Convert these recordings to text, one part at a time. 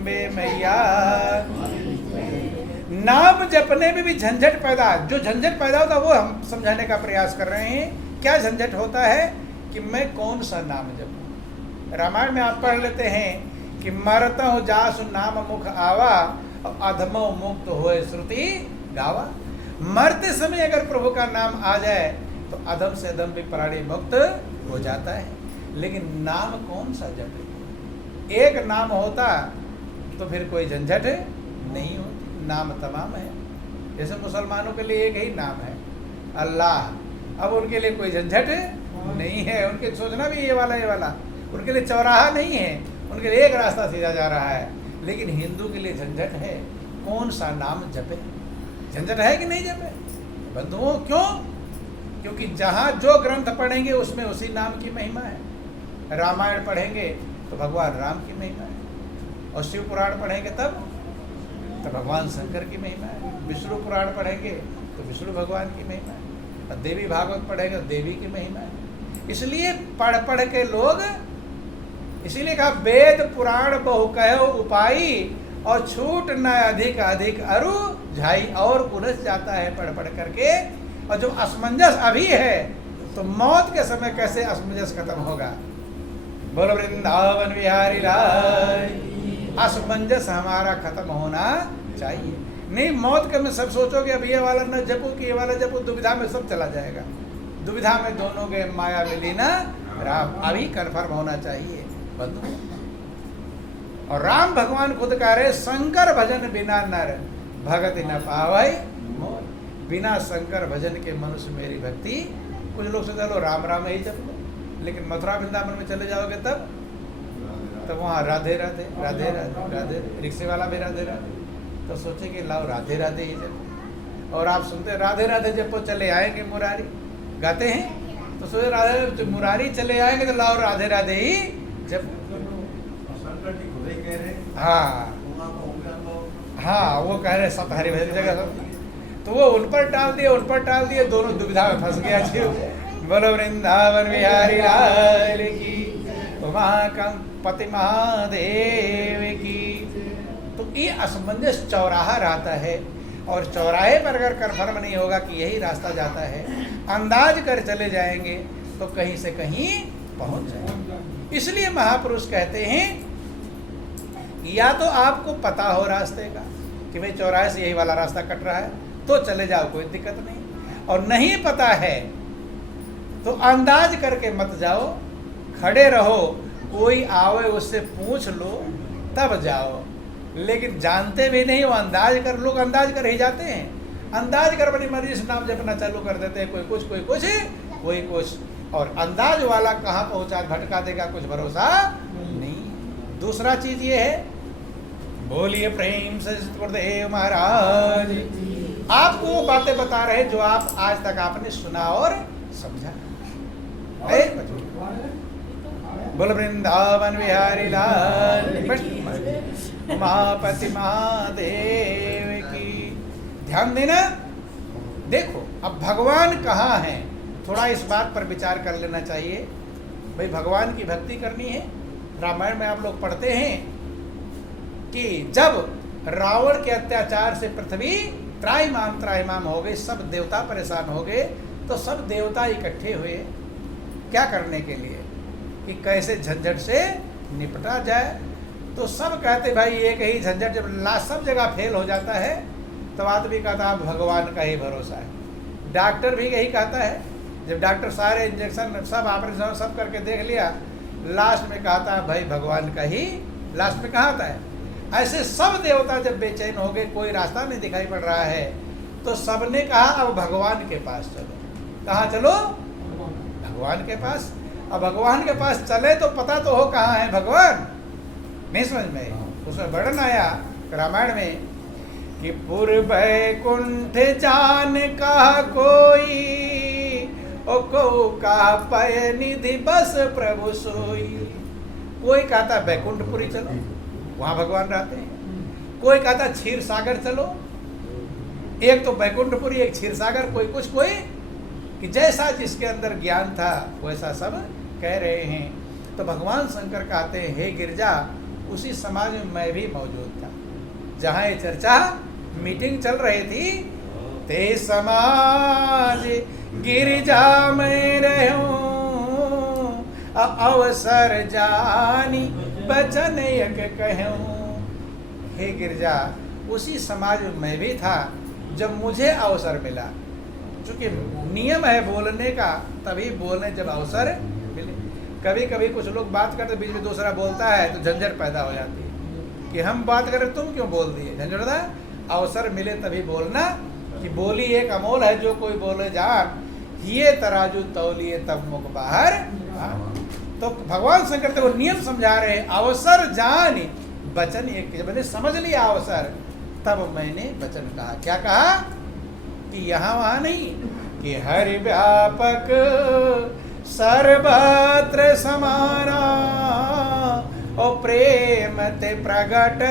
अम्बे मैया। नाम जपने में भी झंझट पैदा, जो झंझट पैदा होता है वो हम समझाने का प्रयास कर रहे हैं। क्या झंझट होता है कि मैं कौन सा नाम जपूं। रामायण में आप पढ़ लेते हैं कि मरतहु जासु नाम मुख आवा, और अधमो मुक्त होए श्रुति गावा। मरते समय अगर प्रभु का नाम आ जाए तो अधम से अधम भी प्राणी मुक्त हो जाता है। लेकिन नाम कौन सा जपे। एक नाम होता तो फिर कोई झंझट नहीं होती। नाम तमाम है। जैसे मुसलमानों के लिए एक ही नाम है, अल्लाह। अब उनके लिए कोई झंझट नहीं है, उनके सोचना भी ये वाला, उनके लिए चौराहा नहीं है, उनके लिए एक रास्ता सीधा जा रहा है। लेकिन हिंदू के लिए झंझट है, कौन सा नाम जपे। झंझट है कि नहीं जपे बंधुओं। क्यों? क्योंकि जहाँ जो ग्रंथ पढ़ेंगे उसमें उसी नाम की महिमा है। रामायण पढ़ेंगे तो भगवान राम की महिमा है, और शिव पुराण पढ़ेंगे तब तो भगवान शंकर की महिमा है। विष्णु पुराण पढ़ेंगे तो विष्णु भगवान की महिमा है, और देवी भागवत पढ़ेंगे तो देवी की महिमा है। इसलिए पढ़ के लोग, इसीलिए कहा वेद पुराण बहु कहो उपाई, और छूट न अधिक अधिक अरु झाई। और उलझ जाता है पढ़ करके। और जो असमंजस अभी है तो मौत के समय कैसे असमंजस खत्म होगा। बोलो वृंदावन बिहारी लाल। असमंजस हमारा खत्म होना चाहिए। नहीं मौत के में सब सोचोगे अब ये वाला न जपो कि ये वाला जपो, दुविधा में सब चला जाएगा। दुविधा में दोनों के माया मिली ना राम, अभी कन्फर्म होना चाहिए बंधु। और राम भगवान खुद कह रहे शंकर भजन बिना नर भगति न पावै मोर। बिना शंकर भजन के मनुष्य मेरी भक्ति। कुछ लोग सोचते लो राम राम ही जप लो, लेकिन मथुरा वृंदावन में चले जाओगे तब वहाँ राधे राधे राधे राधे राधे, रिक्शे वाला भी राधे राधे, तो सोचे कि लाओ राधे राधे ही जप। और आप सुनते राधे राधे जपो चले आएंगे मुरारी, गाते हैं तो सोचे राधे मुरारी चले आएंगे तो लाओ राधे राधे ही जप। हाँ हाँ, वो कह रहे सब हरी भरी जगह सब, तो वो उन पर टाल दिए, दोनों दुविधा में फंस गया। बोलो वृंदावन बिहारी लाल की, उमापति महादेव की। तो ये असमंजस चौराहा रहता है, और चौराहे पर अगर कन्फर्म नहीं होगा कि यही रास्ता जाता है, अंदाज कर चले जाएंगे तो कहीं से कहीं पहुंच जाएंगे। इसलिए महापुरुष कहते हैं या तो आपको पता हो रास्ते का कि भाई चौराहे से यही वाला रास्ता कट रहा है तो चले जाओ, कोई दिक्कत नहीं। और नहीं पता है तो अंदाज करके मत जाओ, खड़े रहो, कोई आवे उससे पूछ लो तब जाओ। लेकिन जानते भी नहीं वो अंदाज कर, लोग अंदाज कर ही जाते हैं। अंदाज कर अपनी मर्जी से नाम जपना चालू कर देते हैं, कोई कुछ कोई कुछ। और अंदाज वाला कहाँ पहुँचा भटका देगा, कुछ भरोसा नहीं। दूसरा चीज ये है, बोलिए प्रेम से गुरुदेव महाराज। आपको वो बातें बता रहे जो आप आज तक आपने सुना और समझा। बोल वृंदावन बिहारी लाल उमापति महादेव की। ध्यान देना। देखो अब भगवान कहाँ हैं, थोड़ा इस बात पर विचार कर लेना चाहिए। भाई भगवान की भक्ति करनी है। रामायण में आप लोग पढ़ते हैं कि जब रावण के अत्याचार से पृथ्वी त्राहिमाम हो गई, सब देवता परेशान हो गए, तो सब देवता इकट्ठे हुए क्या करने के लिए कि कैसे झंझट से निपटा जाए। तो सब कहते भाई एक ही झंझट, जब लास्ट सब जगह फेल हो जाता है तो आदमी कहता है भगवान का ही भरोसा है। डॉक्टर भी यही कहता है, जब डॉक्टर सारे इंजेक्शन सब ऑपरेशन सब करके देख लिया, लास्ट में कहता है भाई भगवान का ही, लास्ट में कहा है। ऐसे सब देवता जब बेचैन हो गए, कोई रास्ता नहीं दिखाई पड़ रहा है, तो सबने कहा अब भगवान के पास चलो। कहाँ चलो? भगवान के पास। अब भगवान के पास चले तो पता तो हो कहाँ है भगवान, नहीं समझ में। उसमें वर्णन आया रामायण में कि पूर्व बैकुंठ जान का कोई, ओ को का पय निधि बस प्रभु सोई। कोई कहता बैकुंठपुरी चलो, वहां भगवान रहते हैं। कोई कहता क्षीर सागर चलो। एक तो बैकुंठपुरी, एक क्षीर सागर, कोई कुछ कोई कि जैसा जिसके अंदर ज्ञान था वैसा सब कह रहे हैं। तो भगवान शंकर कहते हैं हे गिरजा उसी समाज में मैं भी मौजूद था। जहाँ ये चर्चा मीटिंग चल रही थी, ते समाज गिरिजा में रहूं, अवसर जानी बचन एक कहूं। हे गिरिजा, उसी समाज में मैं भी था जब मुझे अवसर मिला। चूंकि नियम है बोलने का, तभी बोलने जब अवसर मिले। कभी कभी कुछ लोग बात करते, बीच में दूसरा बोलता है तो झंझट पैदा हो जाती है कि हम बात करें तुम क्यों बोल दिए। झंझट होता है। अवसर मिले तभी बोलना, कि बोली एक अमोल है जो कोई बोले जान, ये तराजू तौलिए तब मुख बाहर। तो भगवान शंकर तो वो नियम समझा रहे, अवसर जान वचन एक। जब मैंने समझ लिया अवसर, तब मैंने वचन कहा। क्या कहा? कि यहाँ वहाँ नहीं, कि हरि व्यापक सर्वत्र समाना, और प्रेम ते प्रगट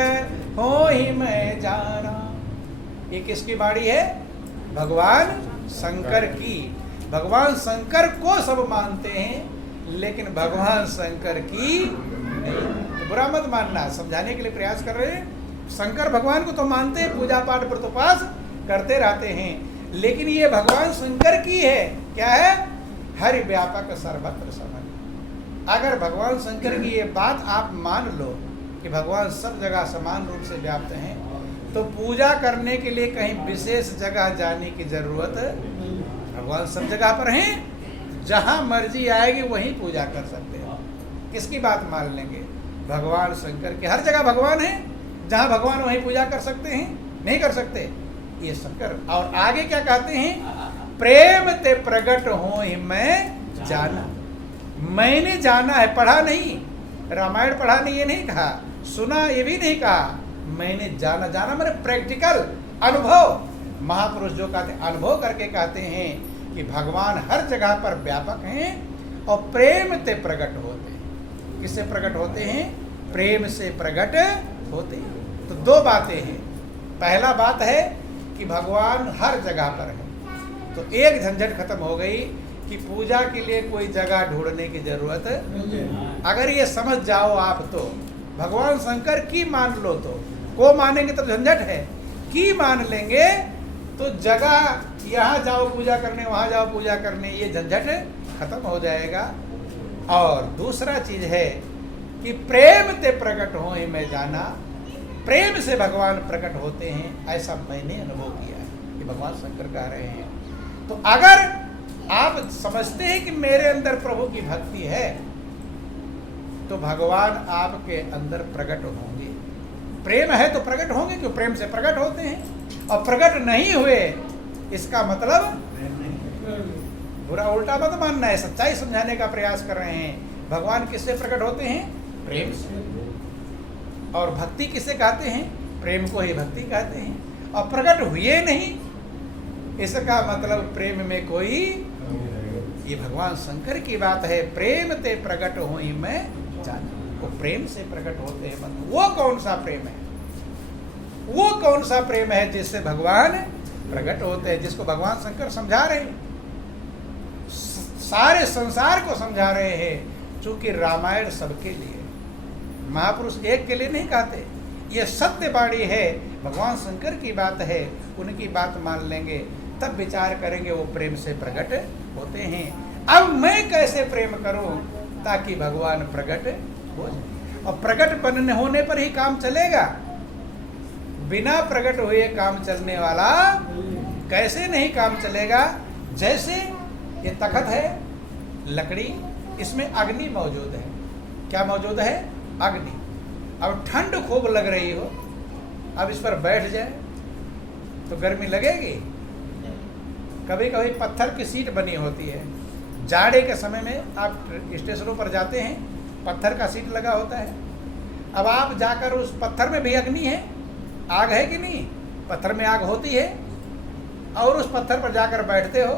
हो ही मैं जाना। ये किसकी बाणी है? भगवान शंकर की। भगवान शंकर को सब मानते हैं, लेकिन भगवान शंकर की नहीं। तो बुरा मत मानना, समझाने के लिए प्रयास कर रहे हैं। शंकर भगवान को तो मानते हैं, पूजा पाठ व्रत उपास करते रहते हैं, लेकिन ये भगवान शंकर की है। क्या है? हरि व्यापक सर्वत्र समन। अगर भगवान शंकर की ये बात आप मान लो कि भगवान सब जगह समान रूप से व्याप्त हैं, तो पूजा करने के लिए कहीं विशेष जगह जाने की जरूरत। भगवान सब जगह पर हैं, जहाँ मर्जी आएगी वहीं पूजा कर सकते हैं। किसकी बात मान लेंगे? भगवान शंकर के। हर जगह भगवान है, जहाँ भगवान वहीं पूजा कर सकते हैं? नहीं कर सकते। ये शंकर। और आगे क्या कहते हैं? प्रेम ते प्रगट हो ही मैं जाना। मैंने जाना है, पढ़ा नहीं, रामायण पढ़ा नहीं, ये नहीं कहा, सुना ये भी नहीं कहा, मैंने जाना। जाना मैंने प्रैक्टिकल अनुभव। महापुरुष जो कहते हैं, अनुभव करके कहते हैं कि भगवान हर जगह पर व्यापक हैं और प्रेम से प्रकट होते हैं। किससे प्रकट होते हैं? प्रेम से प्रकट होते हैं। तो दो बातें हैं। पहला बात है कि भगवान हर जगह पर है, तो एक झंझट खत्म हो गई कि पूजा के लिए कोई जगह ढूंढने की जरूरत। अगर ये समझ जाओ आप, तो भगवान शंकर की मान लो, तो को मानेंगे तो झंझट है, की मान लेंगे तो जगह यहाँ जाओ पूजा करने, वहाँ जाओ पूजा करने, ये झंझट खत्म हो जाएगा। और दूसरा चीज है कि प्रेम ते प्रकट हो ही मैं जाना। प्रेम से भगवान प्रकट होते हैं, ऐसा मैंने अनुभव किया है, कि भगवान शंकर कह रहे हैं। तो अगर आप समझते हैं कि मेरे अंदर प्रभु की भक्ति है, तो भगवान आपके अंदर प्रकट होंगे। प्रेम है तो प्रकट होंगे, क्यों? प्रेम से प्रकट होते हैं। और प्रकट नहीं हुए, इसका मतलब बुरा उल्टा मत मानना है, सच्चाई समझाने का प्रयास कर रहे हैं। भगवान किससे प्रकट होते हैं? प्रेम से। और भक्ति किसे कहते हैं? प्रेम को ही भक्ति कहते हैं। और प्रकट हुए नहीं, इसका मतलब प्रेम में कोई, ये भगवान शंकर की बात है। प्रेम ते प्रकट हो ही मैं जाना। वो प्रेम से प्रकट होते हैं। मतलब वो कौन सा प्रेम है? वो कौन सा प्रेम है जिससे भगवान प्रकट होते हैं, जिसको भगवान शंकर समझा रहे हैं, सारे संसार को समझा रहे हैं। चूंकि रामायण सबके लिए, महापुरुष एक के लिए नहीं कहते। ये सत्य वाणी है, भगवान शंकर की बात है, उनकी बात मान लेंगे, तब विचार करेंगे वो प्रेम से प्रकट होते हैं। अब मैं कैसे प्रेम करूं ताकि भगवान प्रकट हो जाए? और प्रकट बनने होने पर ही काम चलेगा। बिना प्रकट हुए काम चलने वाला कैसे नहीं काम चलेगा? जैसे ये तखत है, लकड़ी, इसमें अग्नि मौजूद है। क्या मौजूद है? अग्नि। अब ठंड खूब लग रही हो, अब इस पर बैठ जाए तो गर्मी लगेगी? कभी कभी पत्थर की सीट बनी होती है, जाड़े के समय में आप स्टेशनों पर जाते हैं, पत्थर का सीट लगा होता है। अब आप जाकर उस पत्थर में भी अग्नि है, आग है कि नहीं? पत्थर में आग होती है, और उस पत्थर पर जाकर बैठते हो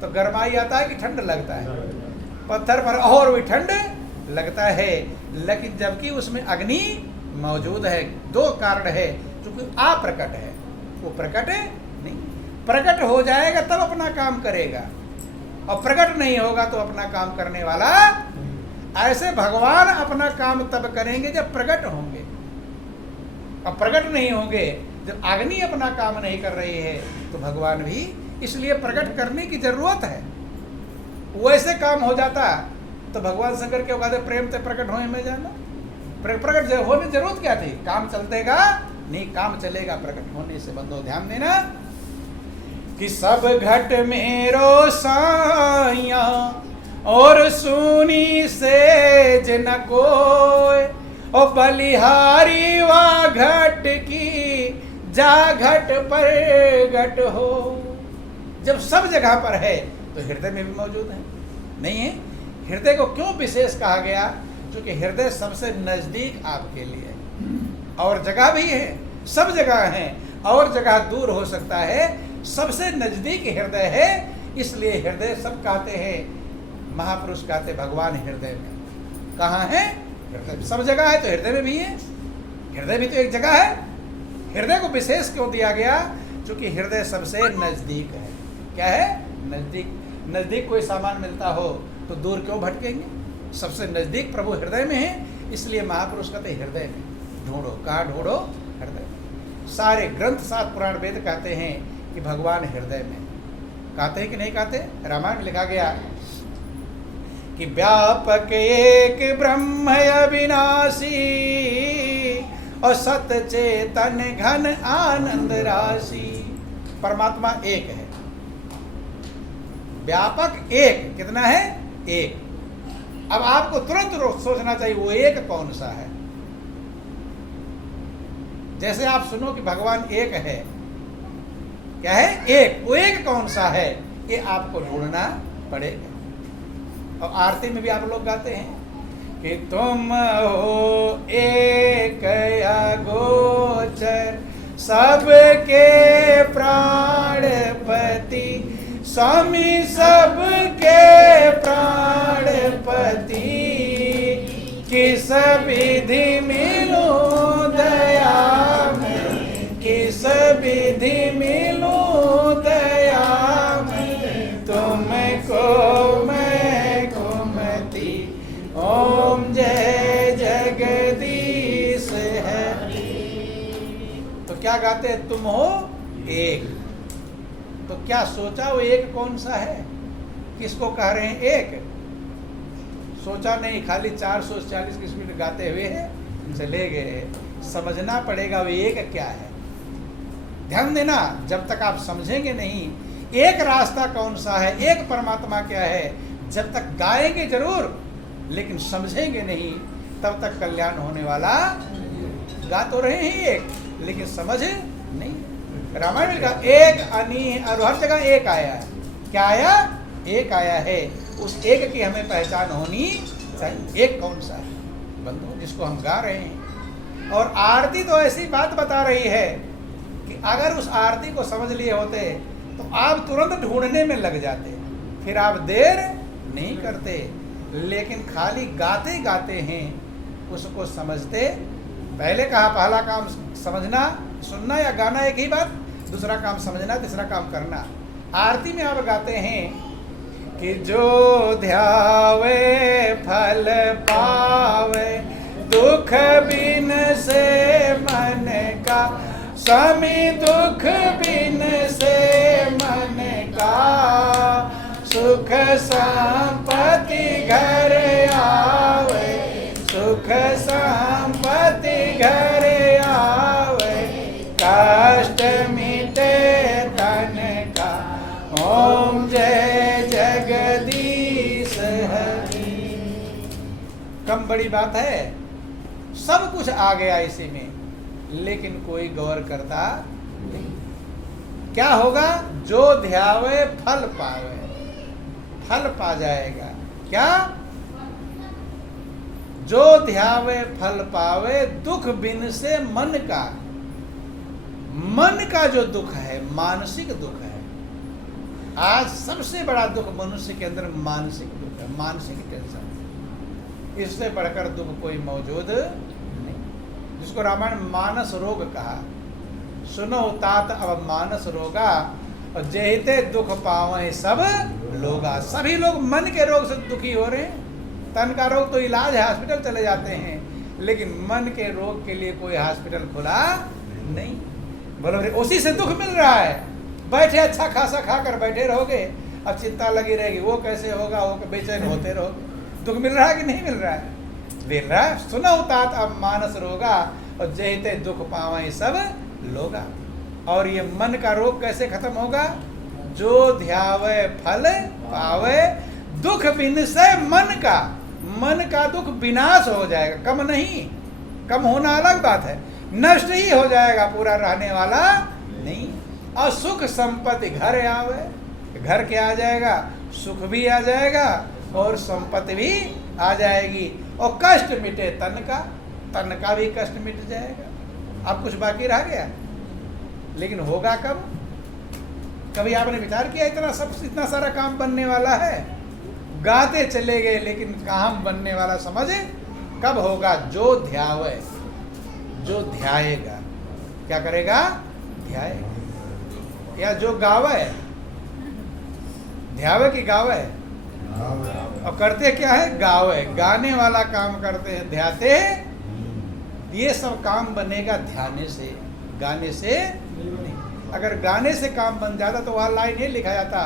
तो गर्माई आता है कि ठंड लगता है? पत्थर पर और भी ठंड लगता है। लेकिन जबकि उसमें अग्नि मौजूद है। दो कारण है, क्योंकि अप्रकट है, वो प्रकट नहीं। प्रकट हो जाएगा तब अपना काम करेगा, और प्रकट नहीं होगा तो अपना काम करने वाला। ऐसे भगवान अपना काम तब करेंगे जब प्रकट होंगे। अब प्रकट नहीं होंगे, जब अग्नि अपना काम नहीं कर रही है तो भगवान भी, इसलिए प्रकट करने की जरूरत है। वैसे काम हो जाता तो भगवान शंकर क्यों कहते प्रेम से प्रकट होए में जाना। प्रकट होने की जरूरत क्या थी? काम चलतेगा नहीं, काम चलेगा प्रकट होने से। बंदो ध्यान देना कि सब घट में रोसाइया और सुनी से जन कोय, ओ बलिहारी वा घट की जा घट पर घट हो। जब सब जगह पर है तो हृदय में भी मौजूद है, नहीं है? हृदय को क्यों विशेष कहा गया? क्योंकि हृदय सबसे नजदीक आपके लिए है। और जगह भी है, सब जगह है, और जगह दूर हो सकता है, सबसे नजदीक हृदय है। इसलिए हृदय सब कहते हैं, महापुरुष कहते भगवान हृदय में। कहाँ है? हृदय। सब जगह है तो हृदय में भी है। हृदय भी तो एक जगह है। हृदय को विशेष क्यों दिया गया? क्योंकि हृदय सबसे नजदीक है। क्या है? नजदीक। नजदीक कोई सामान मिलता हो तो दूर क्यों भटकेंगे? सबसे नजदीक प्रभु हृदय में है, इसलिए महापुरुष कहते हृदय में ढूंढो। कहाँ ढूंढो? हृदय में। सारे ग्रंथ, सात पुराण वेद कहते हैं कि भगवान हृदय में। कहते हैं कि नहीं कहते? रामायण में लिखा गया कि व्यापक एक ब्रह्म अविनाशी और सत चेतन घन आनंद राशि। परमात्मा एक है, व्यापक एक। कितना है? एक। अब आपको तुरंत सोचना चाहिए वो एक कौन सा है। जैसे आप सुनो कि भगवान एक है, क्या है? एक। वो एक कौन सा है ये आपको ढूंढना पड़ेगा। और आरती में भी आप लोग गाते हैं कि तुम हो एक अगोचर सबके प्राणपति, स्वामी सबके प्राणपति, किस विधि मिलो दया में, किस विधि मिलो दया में, तुमको मैं कुमति ओम जय जगदीश हरि। तो क्या गाते हैं? तुम हो एक। तो क्या सोचा वो एक कौन सा है? किसको कह रहे हैं एक? सोचा नहीं, खाली 440 की स्पीड गाते हुए चले गए। समझना पड़ेगा वो एक क्या है। ध्यान देना, जब तक आप समझेंगे नहीं एक रास्ता कौन सा है, एक परमात्मा क्या है, जब तक गाएंगे जरूर लेकिन समझेंगे नहीं तब तक कल्याण होने वाला। गा तो रहे हैं एक, लेकिन समझ नहीं। रामायण में कहा एक अनी, और हर जगह एक आया है। क्या आया? एक आया है। उस एक की हमें पहचान होनी चाहिए। एक कौन सा है बंधु जिसको हम गा रहे हैं? और आरती तो ऐसी बात बता रही है कि अगर उस आरती को समझ लिए होते तो आप तुरंत ढूंढने में लग जाते, फिर आप देर नहीं करते। लेकिन खाली गाते गाते हैं, उसको समझते। पहले कहा पहला काम समझना, सुनना या गाना एक ही बात, दूसरा काम समझना, तीसरा काम करना। आरती में आप गाते हैं कि जो ध्यावे फल पावे, दुख बिन से मन का, स्वामी दुख बिन से मन का, सुख संपत्ति घर आवे, सुख संपत्ति घर आवे, कष्ट मिटे तन का, ओम जय जगदीश हरि। कम बड़ी बात है? सब कुछ आ गया इसी में, लेकिन कोई गौर करता नहीं। क्या होगा? जो ध्यावे फल पावे, फल पा जाएगा। क्या? जो ध्यावे फल पावे, दुख बिन से मन का, मन का जो दुख है, मानसिक दुख है। आज सबसे बड़ा दुख मनुष्य के अंदर मानसिक दुख है, मानसिक टेंशन। इससे बढ़कर दुख कोई मौजूद नहीं, जिसको रामायण मानस रोग कहा। सुनो तात अब मानस रोगा, और जहिते दुख पावे सब लोगा। सभी लोग मन के रोग से दुखी हो रहे हैं, तन का रोग तो इलाज है, हॉस्पिटल चले जाते हैं, लेकिन मन के रोग के लिए कोई हॉस्पिटल खुला नहीं। बोलो रे, उसी से दुख मिल रहा है। बैठे अच्छा खासा खाकर बैठे रहोगे, अब चिंता लगी रहेगी, वो कैसे होगा, वो बेचैन होते रहोगे। दुख मिल रहा है कि नहीं मिल रहा है? मिल रहा है। सुनो तात अब मानस रोगा, और जयते दुख पावे सब लोगा। और ये मन का रोग कैसे खत्म होगा? जो ध्यावे फल पावे, दुख बिन से मन का दुख विनाश हो जाएगा, कम नहीं। कम होना अलग बात है, नष्ट ही हो जाएगा, पूरा रहने वाला नहीं। और सुख संपत्ति घर आवे, घर क्या आ जाएगा? सुख भी आ जाएगा और संपत्ति भी आ जाएगी। और कष्ट मिटे तन का भी कष्ट मिट जाएगा। अब कुछ बाकी रह गया? लेकिन होगा कब? कभी आपने विचार किया इतना सारा काम बनने वाला है? गाते चले गए, लेकिन काम बनने वाला समझे कब होगा? जो ध्यावे, जो ध्याएगा। क्या करेगा? ध्याएगा। या जो गावे, ध्यावे की गावे? और करते क्या है? गावे, गाने वाला काम करते हैं, ध्याते। ये सब काम बनेगा ध्याने से, गाने से नहीं। अगर गाने से काम बन जाता तो वहाँ लाइन ये लिखा जाता,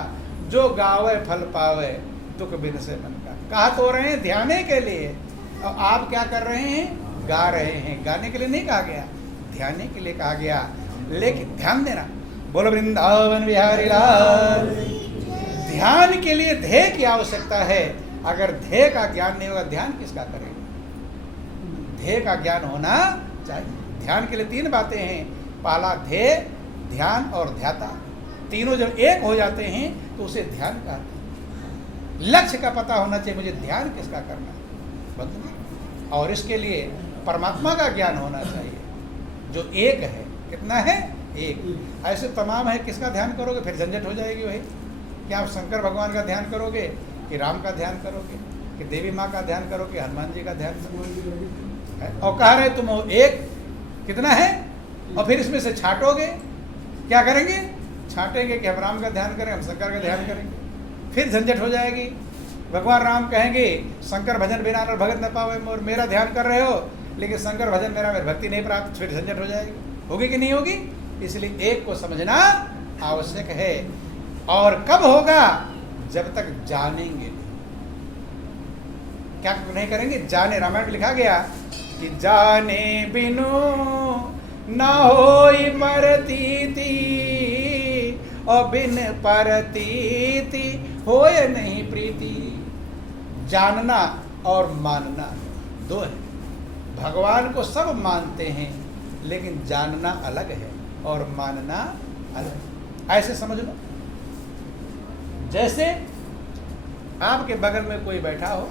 जो गावे फल पावे, दुख बिन से मन का। कहा तो रहे हैं ध्याने के लिए, और आप क्या कर रहे हैं? गा रहे हैं। गाने के लिए नहीं कहा गया, ध्याने के लिए कहा गया। लेकिन ध्यान देना, बोलो वृंदावन बिहारी लाल। ध्यान के लिए ध्येय की आवश्यकता है। अगर ध्येय का ज्ञान नहीं होगा, ध्यान किसका करेगा? ध्येय का ज्ञान होना चाहिए। ध्यान के लिए 3 बातें हैं। पहला ध्येय, ध्यान और ध्याता। तीनों जब एक हो जाते हैं तो उसे ध्यान कहते हैं। लक्ष्य का पता होना चाहिए, मुझे ध्यान किसका करना है। और इसके लिए परमात्मा का ज्ञान होना चाहिए, जो एक है। कितना है? एक। ऐसे तमाम है, किसका ध्यान करोगे? फिर झंझट हो जाएगी वही। क्या आप शंकर भगवान का ध्यान करोगे, कि राम का ध्यान करोगे, कि देवी माँ का ध्यान करोगे, हनुमान जी का ध्यान करोगे? और कह रहे तुम एक कितना है, और फिर इसमें से छाटोगे। क्या करेंगे? छाटेंगे कि हम राम का ध्यान करें, हम शंकर का ध्यान करेंगे। फिर झंझट हो जाएगी। भगवान राम कहेंगे शंकर भजन बिना नर भगत न पावे मोर, मेरा ध्यान कर रहे हो लेकिन शंकर भजन मेरा भक्ति नहीं प्राप्त, फिर झंझट हो जाएगी। होगी कि नहीं होगी? इसलिए एक को समझना आवश्यक है। और कब होगा? जब तक जानेंगे। क्या नहीं करेंगे? जाने। रामायण में लिखा गया कि जाने बिनु न होई परतीति, और बिन परतीति होए नहीं प्रीति। जानना और मानना 2 है। भगवान को सब मानते हैं, लेकिन जानना अलग है और मानना अलग। ऐसे समझ लो, जैसे आपके बगल में कोई बैठा हो,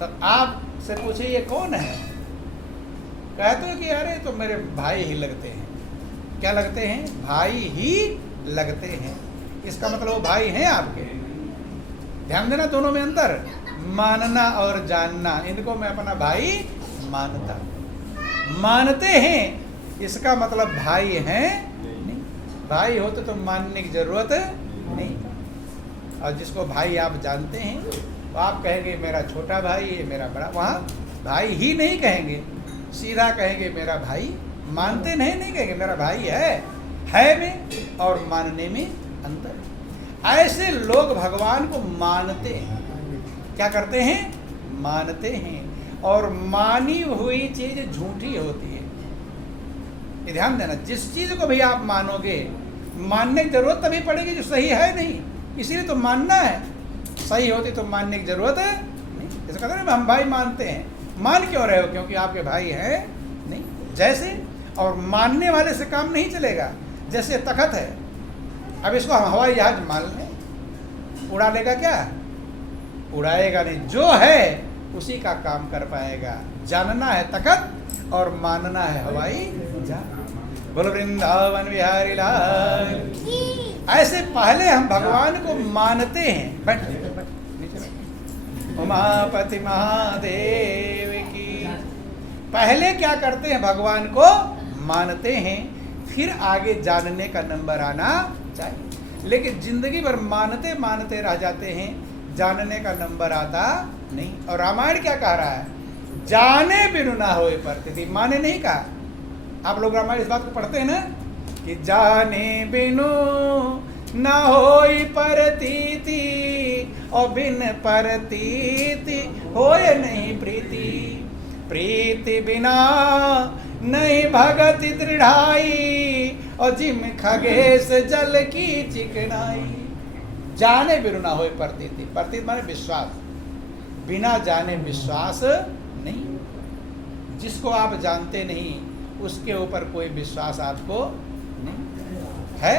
तो आप से पूछे ये कौन है? कहते हो कि अरे तो मेरे भाई ही लगते हैं। क्या लगते हैं? भाई ही लगते हैं। इसका मतलब वो भाई हैं आपके। ध्यान देना, दोनों में अंतर। मानना और जानना, इनको मैं अपना भाई मानता, मानते हैं, इसका मतलब भाई हैं नहीं। भाई होते तो मानने की जरूरत नहीं। और जिसको भाई आप जानते हैं, तो आप कहेंगे मेरा छोटा भाई है, मेरा बड़ा। वहाँ भाई ही नहीं कहेंगे, सीधा कहेंगे मेरा भाई। मानते नहीं कहेंगे मेरा भाई है में और मानने में अंतर। ऐसे लोग भगवान को मानते हैं। क्या करते हैं? मानते हैं। और मानी हुई चीज झूठी होती है, ये ध्यान देना। जिस चीज को भी आप मानोगे, मानने की जरूरत तभी पड़ेगी जो सही है नहीं, इसीलिए तो मानना है। सही होती तो मानने की जरूरत है नहीं। जैसे कहते हैं हम भाई मानते हैं, मान क्यों रहे हो? क्योंकि आपके भाई हैं नहीं। जैसे, और मानने वाले से काम नहीं चलेगा। जैसे तखत है, अब इसको हम हवाई जहाज मान लें, उड़ा लेगा क्या? उड़ाएगा नहीं। जो है उसी का काम कर पाएगा। जानना है तखत और मानना है हवाई जहाज। बोलो वृंदावन बिहारी लाल। ऐसे पहले हम भगवान को मानते हैं। बैठ नीचे। उमापति महादेव की। पहले क्या करते हैं? भगवान को मानते हैं, फिर आगे जानने का नंबर आना चाहिए। लेकिन जिंदगी भर मानते मानते रह जाते हैं, जानने का नंबर आता नहीं। और रामायण क्या कह रहा है? जाने बिनु ना होए परतीति, माने नहीं कहा। आप लोग रामायण इस बात को पढ़ते हैं ना कि जाने बिनु ना होई परतीति और बिन परतीति होए नहीं प्रीति, प्रीति बिना नहीं भगति दृढ़ाई और जिम खगेश जल की चिकनाई। जाने बिनु ना होए परतीति, परतीति माने विश्वास, बिना जाने विश्वास नहीं। जिसको आप जानते नहीं उसके ऊपर कोई विश्वास आपको नहीं है।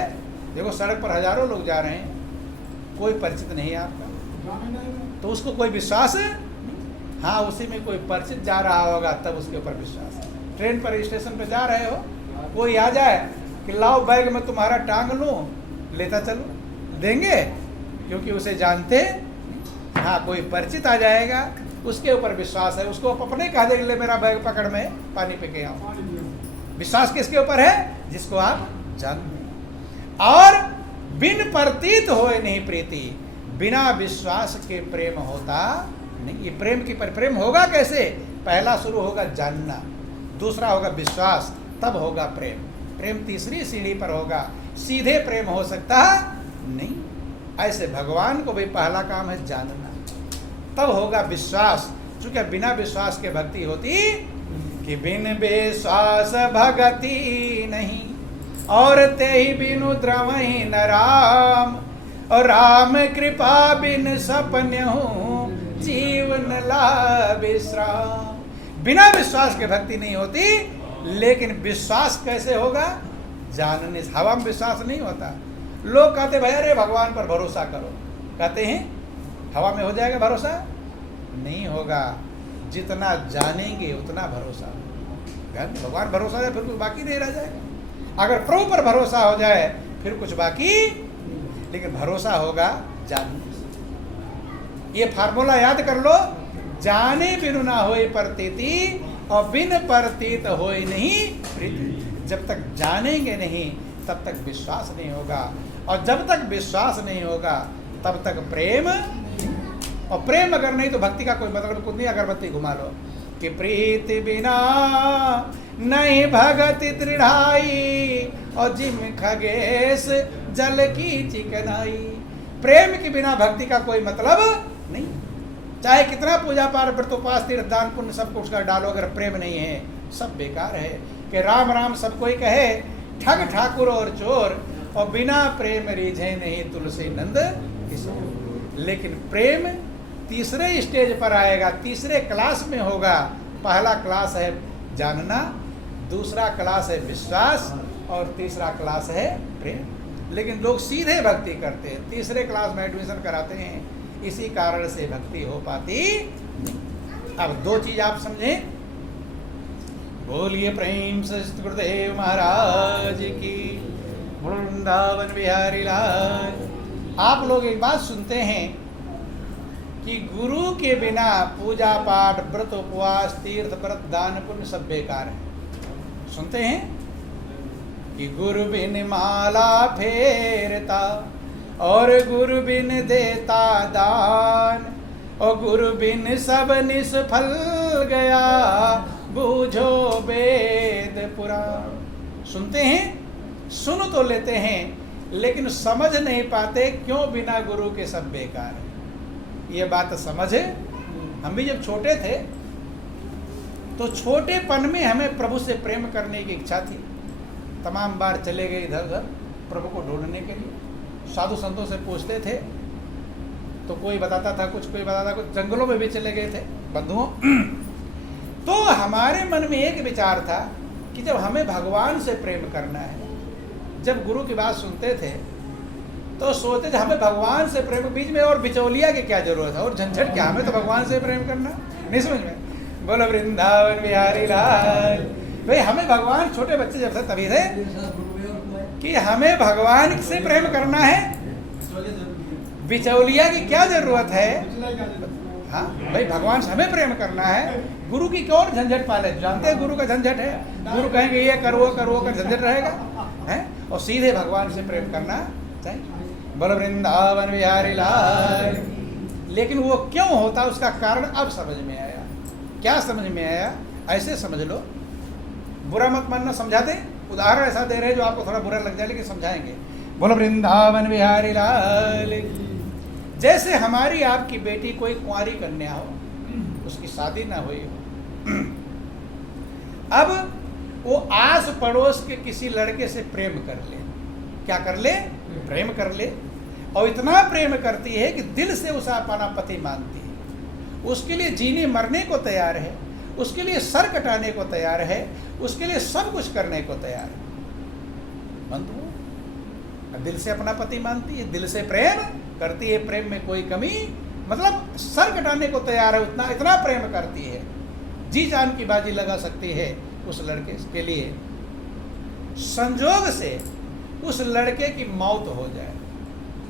देखो सड़क पर हजारों लोग जा रहे हैं, कोई परिचित नहीं है आपका, तो उसको कोई विश्वास है? हाँ, उसी में कोई परिचित जा रहा होगा तब उसके ऊपर विश्वास है। ट्रेन पर स्टेशन पर जा रहे हो, कोई आ जाए कि लाओ बैग में तुम्हारा टांग लूँ, लेता चलो, देंगे? क्योंकि उसे जानते। हाँ, कोई परिचित आ जाएगा उसके ऊपर विश्वास है, उसको अपने कह देंगे ले मेरा बैग पकड़ में पानी पे के आओ। विश्वास किसके ऊपर है? जिसको आप जानते। और बिन प्रतीत होए नहीं प्रीति, बिना विश्वास के प्रेम होता नहीं। ये प्रेम की पर प्रेम होगा कैसे? पहला शुरू होगा जानना, दूसरा होगा विश्वास, तब होगा प्रेम। प्रेम तीसरी सीढ़ी पर होगा, सीधे प्रेम हो सकता नहीं। ऐसे भगवान को भी पहला काम है जानना, तब होगा विश्वास। चूंकि बिना विश्वास के भक्ति होती कि बिन विश्वास भगति नहीं, और ते ही बिनु द्रवहि न राम, और राम कृपा बिन सपन्यहु जीवन ला विश्राम। बिना विश्वास के भक्ति नहीं होती, लेकिन विश्वास कैसे होगा? जानने से। हवा में विश्वास नहीं होता। लोग कहते भाई अरे भगवान पर भरोसा करो, कहते हैं हवा में हो जाएगा भरोसा? नहीं होगा। जितना जानेंगे उतना भरोसा। भगवान भरोसा है फिर कुछ बाकी नहीं रह जाएगा। अगर प्रभु पर भरोसा हो जाए फिर कुछ बाकी, लेकिन भरोसा होगा जानने से। ये फार्मूला याद कर लो, जाने बिनु ना होए परतीति और बिन परतीत होए नहीं प्रीति। जब तक जानेंगे नहीं तब तक विश्वास नहीं होगा, और जब तक विश्वास नहीं होगा तब तक प्रेम। और प्रेम अगर नहीं तो भक्ति का कोई मतलब कुछ नहीं। अगरबत्ती घुमा लो कि प्रीति बिना नहीं भगति दृढ़ाई और जिम खगेश जल की चिकनाई। प्रेम के बिना भक्ति का कोई मतलब नहीं। चाहे कितना पूजा पाठ व्रत उपास तीर्थ दान पुण्य सब कुछ कर डालो, अगर प्रेम नहीं है सब बेकार है। कि राम राम सब कोई कहे, ठग ठाकुर और चोर, और बिना प्रेम रिझे नहीं तुलसी नंद किशोर। लेकिन प्रेम तीसरे स्टेज पर आएगा, तीसरे क्लास में होगा। पहला क्लास है जानना, दूसरा क्लास है विश्वास, और तीसरा क्लास है प्रेम। लेकिन लोग सीधे भक्ति करते हैं, तीसरे क्लास में एडमिशन कराते हैं, इसी कारण से भक्ति हो पाती नहीं। अब दो चीज आप समझें। बोलिए प्रेम से गुरुदेव महाराज की, वृंदावन बिहारी लाल। आप लोग एक बात सुनते हैं कि गुरु के बिना पूजा पाठ व्रत उपवास तीर्थ व्रत दान पुण्य सब बेकार है। सुनते हैं कि गुरु बिन माला फेरता और गुरु बिन देता दान, और गुरु बिन सब निष्फल गया बूझो वेद पुराण। सुनते हैं, सुन तो लेते हैं, लेकिन समझ नहीं पाते क्यों बिना गुरु के सब बेकार है। ये बात समझे। हम भी जब छोटे थे तो छोटेपन में हमें प्रभु से प्रेम करने की इच्छा थी। तमाम बार चले गए इधर उधर प्रभु को ढूंढने के लिए। साधु संतों से पूछते थे तो कोई बताता था कुछ, कोई बताता कुछ। जंगलों में भी चले गए थे बंधुओं। तो हमारे मन में एक विचार था कि जब हमें भगवान से प्रेम करना है, जब गुरु की बात सुनते थे तो सोचते थे हमें भगवान से प्रेम, बीच में और बिचौलिया की क्या जरूरत है और झंझट क्या, हमें तो भगवान से प्रेम करना। नहीं समझ में? बोलो वृंदावन बिहारी लाल। भाई हमें भगवान, छोटे बच्चे जब थे तभी थे कि हमें भगवान से प्रेम करना है, बिचौलिया की क्या जरूरत है। हाँ भाई भगवान से हमें प्रेम करना है, गुरु की क्यों झंझट पाले। जानते हैं गुरु का झंझट है, गुरु कहेंगे ये कर वो कर, वो कर, झंझट रहेगा है। और सीधे भगवान से प्रेम करना चाहिए। बोलो वृंदावन बिहारी लाल। लेकिन वो क्यों होता उसका कारण अब समझ में आया। क्या समझ में आया? ऐसे समझ लो, बुरा मत मानना, समझा दें। उदाहरण ऐसा दे रहे हैं जो आपको थोड़ा बुरा लग जाए, लेकिन समझाएंगे। बोलो वृंदावन बिहारी लाल। जैसे हमारी आपकी बेटी कोई कुंवारी कन्या हो, उसकी शादी ना हुई हो, अब वो आस पड़ोस के किसी लड़के से प्रेम कर ले। क्या कर ले? प्रेम कर ले। और इतना प्रेम करती है कि दिल से उसे अपना पति मानती है, उसके लिए जीने मरने को तैयार है, उसके लिए सर कटाने को तैयार है, उसके लिए सब कुछ करने को तैयार है। बंधु, दिल से अपना पति मानती है, दिल से प्रेम करती है, प्रेम में कोई कमी, मतलब सर कटाने को तैयार है, उतना इतना प्रेम करती है, जी जान की बाजी लगा सकती है उस लड़के के लिए। संजोग से उस लड़के की मौत हो जाए।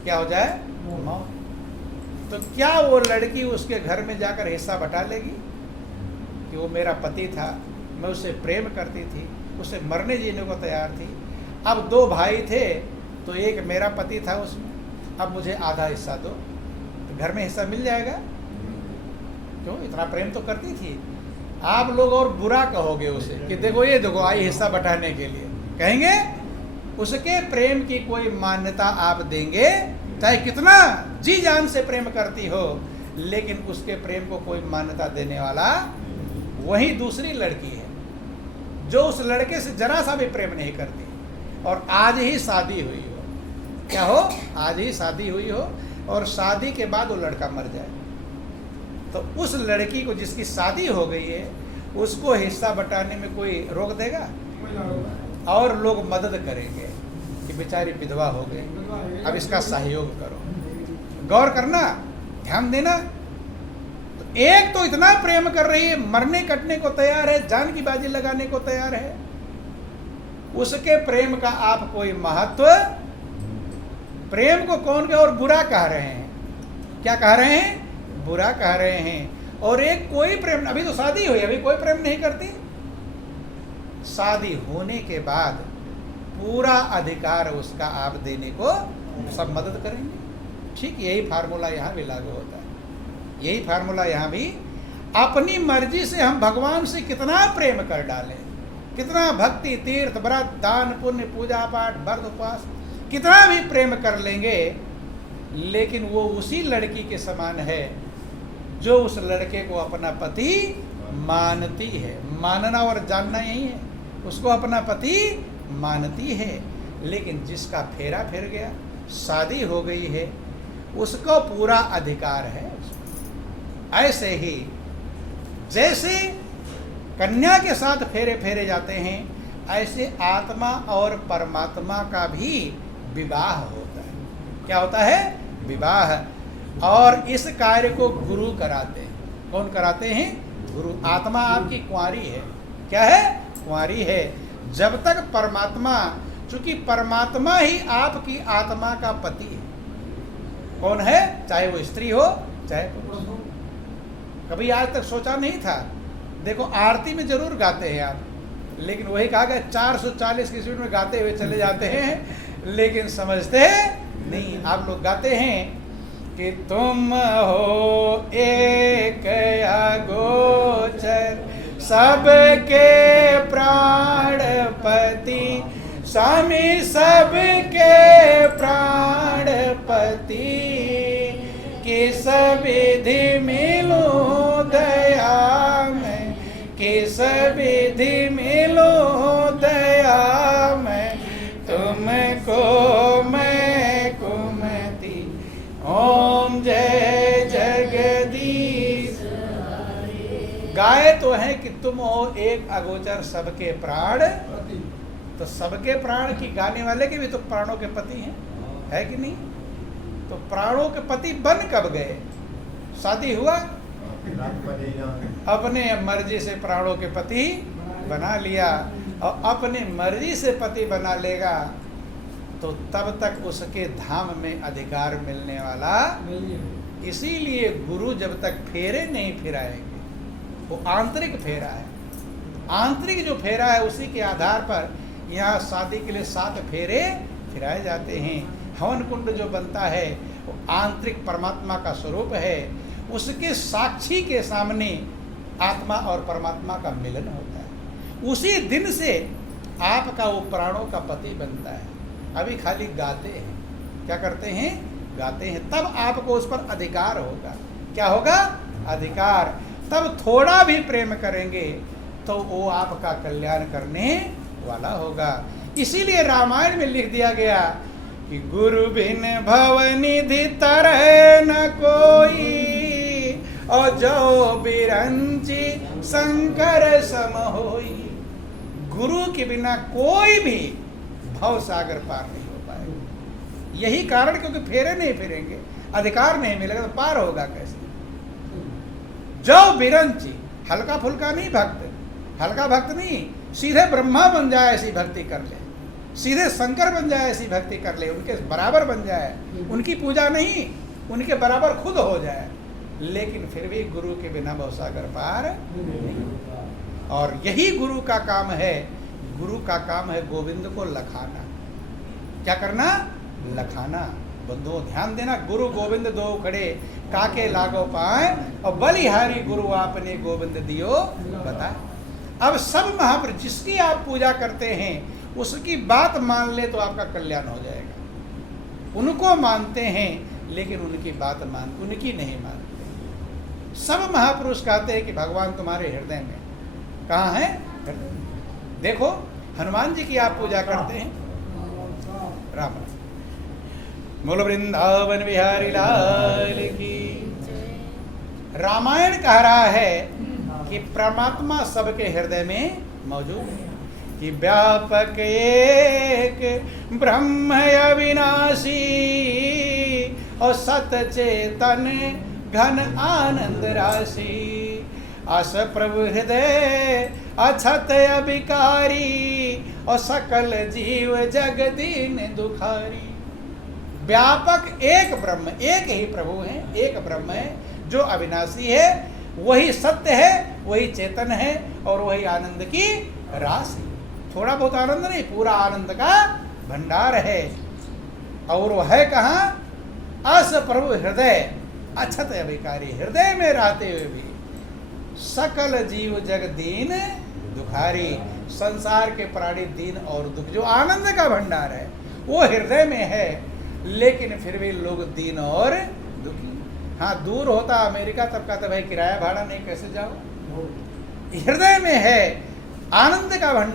क्या हो जाए? मौत। तो क्या वो लड़की उसके घर में जाकर हिस्सा बटा लेगी कि वो मेरा पति था, मैं उससे प्रेम करती थी, उससे मरने जीने को तैयार थी, अब दो भाई थे तो एक मेरा पति था उसमें, अब मुझे आधा हिस्सा दो, तो घर में हिस्सा मिल जाएगा? क्यों? इतना प्रेम तो करती थी। आप लोग और बुरा कहोगे उसे कि देखो ये देखो आई हिस्सा बटाने के लिए, कहेंगे? उसके प्रेम की कोई मान्यता आप देंगे? चाहे कितना जी जान से प्रेम करती हो, लेकिन उसके प्रेम को कोई मान्यता देने वाला वही दूसरी लड़की है जो उस लड़के से जरा सा भी प्रेम नहीं करती, और आज ही शादी हुई हो। क्या हो? आज ही शादी हुई हो, और शादी के बाद वो लड़का मर जाए, तो उस लड़की को जिसकी शादी हो गई है उसको हिस्सा बटाने में कोई रोक देगा? और लोग मदद करेंगे कि बेचारी विधवा हो गई, अब इसका सहयोग करो। गौर करना, ध्यान देना। तो एक तो इतना प्रेम कर रही है, मरने कटने को तैयार है, जान की बाजी लगाने को तैयार है, उसके प्रेम का आप कोई महत्व, प्रेम को कौन कहे? और बुरा कह रहे हैं। क्या कह रहे हैं? बुरा कह रहे हैं। और एक कोई प्रेम, अभी तो शादी हुई, अभी कोई प्रेम नहीं करती। शादी होने के बाद पूरा अधिकार उसका आप देने को सब मदद करेंगे। ठीक यही फार्मूला यहाँ भी लागू होता है। यही फार्मूला यहाँ भी, अपनी मर्जी से हम भगवान से कितना प्रेम कर डालें, कितना भक्ति, तीर्थ, व्रत, दान, पुण्य, पूजा पाठ, व्रत, उपवास, कितना भी प्रेम कर लेंगे, लेकिन वो उसी लड़की के समान है जो उस लड़के को अपना पति मानती है। मानना और जानना यही है, उसको अपना पति मानती है, लेकिन जिसका फेरा फिर गया, शादी हो गई है, उसको पूरा अधिकार है। ऐसे ही जैसे कन्या के साथ फेरे फेरे जाते हैं, ऐसे आत्मा और परमात्मा का भी विवाह होता है। क्या होता है? विवाह। और इस कार्य को गुरु कराते हैं। कौन कराते हैं? गुरु। आत्मा आपकी कुंवारी है। क्या है? कुंवारी है। जब तक परमात्मा, चूंकि परमात्मा ही आपकी आत्मा का पति है। कौन है? चाहे वो स्त्री हो चाहे पुरुष हो। कभी आज तक सोचा नहीं था? देखो आरती में जरूर गाते हैं आप, लेकिन वही कहा गया 440 की स्पीड में गाते हुए चले जाते हैं, लेकिन समझते नहीं। आप लोग गाते हैं कि तुम हो एक अगोचर सबके प्राणपति, स्वामी सबके प्राणपति, किस विधि मिलो दया में, किस विधि मिलो दया में, तुमको मैं कुमति, ओम जय जगदीश। गाए तो है कि तुम हो एक अगोचर सबके प्राण, तो सबके प्राण की गाने वाले के भी तो प्राणों के पति हैं, है कि नहीं? तो प्राणों के पति बन कब गए? शादी हुआ, अपने मर्जी से प्राणों के पति बना लिया, और अपने मर्जी से पति बना लेगा तो तब तक उसके धाम में अधिकार मिलने वाला। इसीलिए गुरु जब तक फेरे नहीं फिराएंगे, वो आंतरिक फेरा है। आंतरिक जो फेरा है उसी के आधार पर यहाँ शादी के लिए 7 फेरे फिराए जाते हैं। हवन कुंड जो बनता है वो आंतरिक परमात्मा का स्वरूप है, उसके साक्षी के सामने आत्मा और परमात्मा का मिलन होता है। उसी दिन से आपका वो प्राणों का पति बनता है। अभी खाली गाते हैं, क्या करते हैं? गाते हैं। तब आपको उस पर अधिकार होगा। क्या होगा? अधिकार। तब थोड़ा भी प्रेम करेंगे तो वो आपका कल्याण करने वाला होगा। इसीलिए रामायण में लिख दिया गया कि गुरु बिन भव निधि तरह न कोई, और जो बिरंची शंकर सम होई। गुरु के बिना कोई भी भव सागर पार नहीं हो पाएगा। यही कारण, क्योंकि फेरे नहीं फिरेंगे, अधिकार नहीं मिलेगा तो पार होगा कैसे? जो बिरंची, हल्का फुल्का नहीं भक्त, हल्का भक्त नहीं, सीधे ब्रह्मा बन जाए ऐसी भक्ति कर ले, सीधे शंकर बन जाए ऐसी भक्ति कर ले, उनके बराबर बन जाए, उनकी पूजा नहीं, उनके बराबर खुद हो जाए, लेकिन फिर भी गुरु के बिना भवसागर पार नहीं होगा। और यही गुरु का काम है। गुरु का काम है गोविंद को लखाना। क्या करना? लखाना। बंधुओं ध्यान देना, गुरु गोविंद दो खड़े काके लागो पाए, और बलिहारी गुरु आपने गोविंद दियो बता। अब सब महापुरुष जिसकी आप पूजा करते हैं उसकी बात मान ले तो आपका कल्याण हो जाएगा। उनको मानते हैं लेकिन उनकी बात उनकी नहीं मानते। सब महापुरुष कहते हैं कि भगवान तुम्हारे हृदय में। कहाँ है? हृदय में। देखो हनुमान जी की आप पूजा करते हैं, राम बोलो वृंदावन बिहारी लाल की। रामायण कह रहा है कि परमात्मा सबके हृदय में मौजूद है, कि व्यापक एक ब्रह्म अविनाशी, और सत चेतन घन आनंद राशि, अस प्रभु हृदय अछत अभिकारी, और सकल जीव जग दीन दुखारी। व्यापक एक ब्रह्म, एक ही प्रभु है, एक ब्रह्म है जो अविनाशी है, वही सत्य है, वही चेतन है, और वही आनंद की राशि। थोड़ा बहुत आनंद नहीं, पूरा आनंद का भंडार है। और वो है कहाँ? अस प्रभु हृदय अछत अभिकारी, हृदय में रहते हुए भी सकल जीव जग दीन दुखारी। संसार के प्राणी दीन और दुख, जो आनंद का भंडार है वो हृदय में है, लेकिन फिर भी लोग दीन और दुखी। हाँ, दूर होता अमेरिका तब कहते भाई किराया भाड़ा नहीं, कैसे जाओ? हृदय में है आनंद का भंडार।